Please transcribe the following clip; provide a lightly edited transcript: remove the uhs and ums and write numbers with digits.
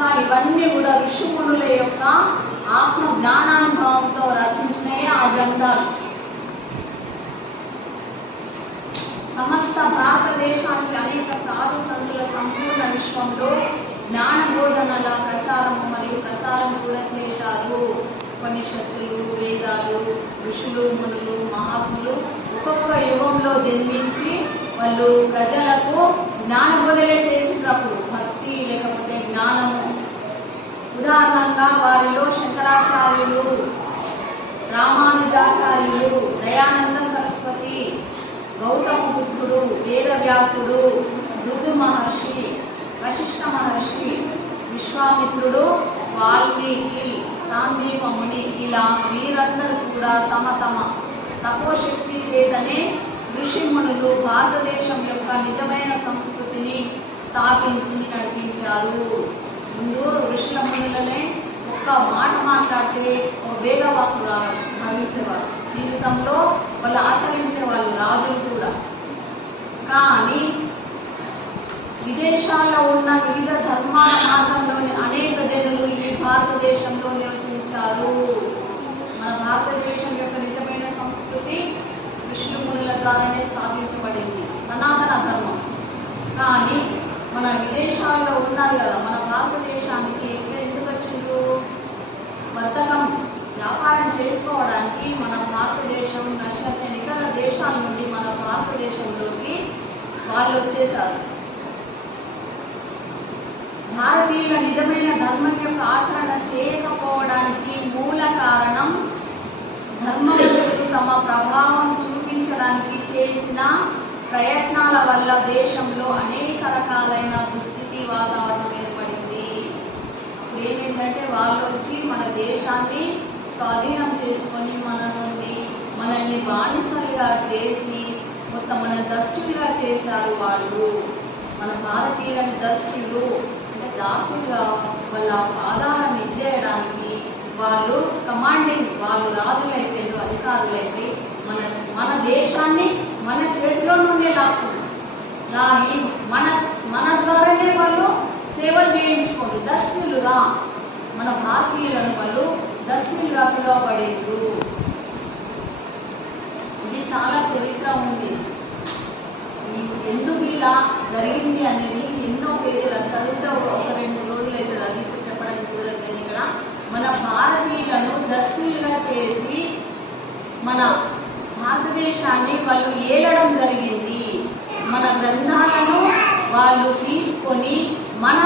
శాస్త్రాలు ఇవన్నీ కూడా ఋషిమునుల యొక్క ఆత్మ జ్ఞానానుభవంతో రచించినయే ఆ గ్రంథాలు. సమస్త భారతదేశానికి అనేక సాధు సంతుల సంపూర్ణ విశ్వంలో జ్ఞాన బోధనల ప్రచారము మరియు ప్రసారం కూడా చేశారు. ఉపనిషత్తులు, వేదాలు, ఋషులు, మునులు, మహాత్ములు ఒక్కొక్క యుగంలో జన్మించి వాళ్ళు ప్రజలకు జ్ఞాన బోధలే చేసినప్పుడు భక్తి లేకపోతే జ్ఞానము. ఉదాహరణంగా వారిలో శంకరాచార్యులు, రామానుజాచార్యులు, దయానంద సరస్వతి, గౌతమ బుద్ధుడు, వేదవ్యాసుడు, భృగు మహర్షి, వశిష్ఠ మహర్షి, విశ్వామిత్రుడు, వాల్మీకి, సాందీప ముని, ఇలా వీరందరూ కూడా తమ తమ తపోశక్తి చేతనే ఋషిమునులు భారతదేశం యొక్క నిజమైన సంస్కృతిని స్థాపించి నడిపించారు. ముందు ఋషుల మునులనే ఒక్క మాట మాట్లాడితే ఒక వేదవాకుగా భావించేవారు. జీవితంలో వాళ్ళు ఆచరించేవాళ్ళు, రాజులు కూడా. కానీ విదేశాల్లో ఉన్న వివిధ ధర్మాల మార్గంలోని అనేక జనులు ఈ భారతదేశంలో నివసించారు. మన భారతదేశం యొక్క నిజమైన సంస్కృతి ఋషుల మునుల ద్వారానే స్థాపించబడింది, సనాతన ధర్మం. కానీ మన విదేశాల్లో ఉన్నారు కదా, మన భారతదేశానికి ఎక్కడ ఎందుకు వచ్చిండ్రు? వర్తకం, వ్యాపారం చేసుకోవడానికి మన భారతదేశం నశించిన ఇతర దేశాల నుండి మన భారతదేశంలోకి వాళ్ళు వచ్చేసారు. భారతీయుల నిజమైన ధర్మం యొక్క ఆచరణ చేయకపోవడానికి మూల కారణం ధర్మం తమ ప్రభావం చూపించడానికి చేసిన ప్రయత్నాల వల్ల దేశంలో అనేక రకాలైన దుస్థితి వాతావరణం ఏర్పడింది. ఏమేంటంటే వాళ్ళు వచ్చి మన దేశాన్ని స్వాధీనం చేసుకొని మన నుండి మనల్ని బానిసలుగా చేసి మొత్తం మన దస్యులుగా చేశారు. వాళ్ళు మన భారతీయులను దస్యులు అంటే దాసులుగా వాళ్ళ ఆధారం ఇచ్చేయడానికి వాళ్ళు కమాండింగ్, వాళ్ళు రాజులైపోయారు, అధికారులైపోయి మన దేశాన్ని మన చేతిలో నుండి లాగి మన ద్వారానే వాళ్ళు సేవలు చేయించుకోండి. దస్యులుగా మన భారతీయులను వాళ్ళు దస్యులుగా పిలువబడేరు. ఇది చాలా చరిత్ర ఉంది. ఎందుకు ఇలా జరిగింది అనేది ఎన్నో పేజీలు చదివితే ఒక 2 రోజులు అవుతుంది. అది ఇప్పుడు చెప్పడానికి కుదరదు. కానీ ఇక్కడ మన భారతీయులను దస్యులుగా చేసి మన భారతదేశాన్ని వాళ్ళు ఏలడం జరిగింది. మన గ్రంథాలను వాళ్ళు తీసుకొని మన